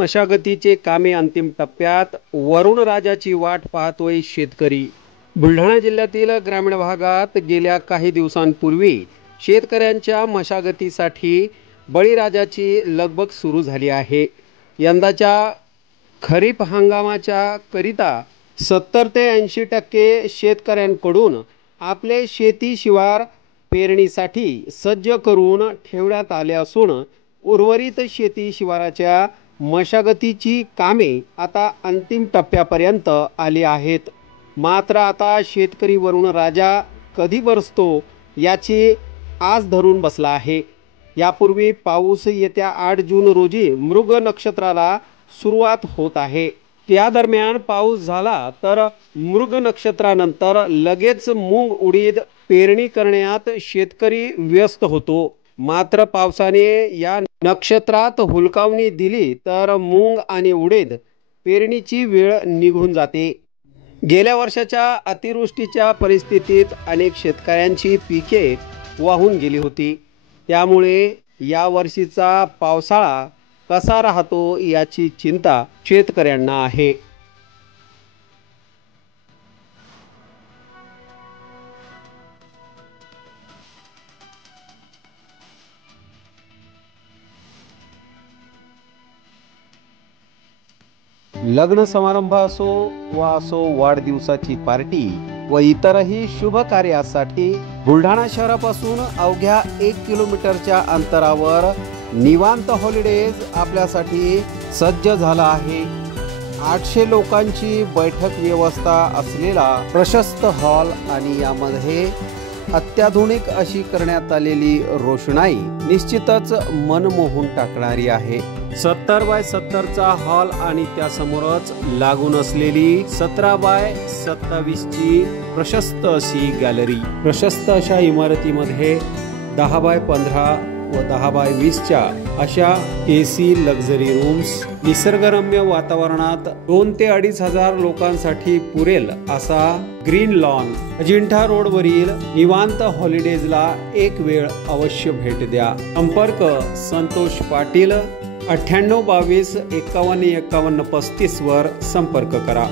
मशागतीचे कामे अंतिम टप्प्यात, वरुणराजाची वाट पाहतोय शेतकरी। बुलढाणा जिल्ह्यातील ग्रामीण भागात गेल्या काही दिवसांपूर्वी शेतकऱ्यांच्या मशागतीसाठी बळीराजाची लगबग सुरू झाली आहे। यंदाच्या खरीप हंगामाच्या करिता 70 ते 80% शेतकऱ्यांकडून आपले शेती शिवार पेरणीसाठी सज्ज करून ठेवण्यात आले असून उर्वरित शेती शिवाराच्या मशागतीची कामे आता अंतिम टप्प्यापर्यंत आली आहेत। मात्र आता शेतकरी वरुणराजा कधी बरसतो याची आस धरून बसला आहे। यापूर्वी पाऊस येत्या 8 जून रोजी मृग नक्षत्राला सुरुवात होत आहे। त्या दरम्यान पाऊस झाला तर मृग नक्षत्रानंतर लगेच मूग उडीद पेरणी करण्यात शेतकरी व्यस्त होतो। मात्र पावसाने या नक्षत्रात हुलकावणी दिली तर मूग आणि उडीद पेरणीची वेळ निघून जाते। गेल्या वर्षाच्या अतिवृष्टीच्या परिस्थितीत अनेक शेतकऱ्यांची पिके वाहून गेली होती। त्यामुळे या वर्षीचा पावसाळा कसा राहतो याची चिंता शेतकऱ्यांना आहे। लग्न समारंभ असो वाढदिवसाची पार्टी व इतरही शुभ कार्यासाठी बुलढाणा शहरापासून अवघ्या 1 किलोमीटरच्या अंतरावर निवांत हॉलिडेज आपल्यासाठी सज्ज झाला आहे। 800 लोकांची बैठक व्यवस्था असलेला प्रशस्त हॉल आणि यामध्ये अत्याधुनिक अशी करण्यात आलेली रोषणाई निश्चितच मन मोहून टाकणारी आहे। 70 बाय 70 चा हॉल आणि त्यासमोरच लागून असलेली 17 बाय 27 ची प्रशस्त अशी गॅलरी। प्रशस्त अशा इमारतीमध्ये 10 बाय 15 व 10 बाय 20 च्या अशा एसी लक्झरी रूम्स, निसर्गरम्य वातावरणात 2 ते 2.5 हजार लोकांसाठी पुरेल असा ग्रीन लॉन। अजिंठा रोडवरील निवांत हॉलिडेजला एक वेळ अवश्य भेट द्या। संपर्क संतोष पाटील 98 22 51 51 35 वर संपर्क करा।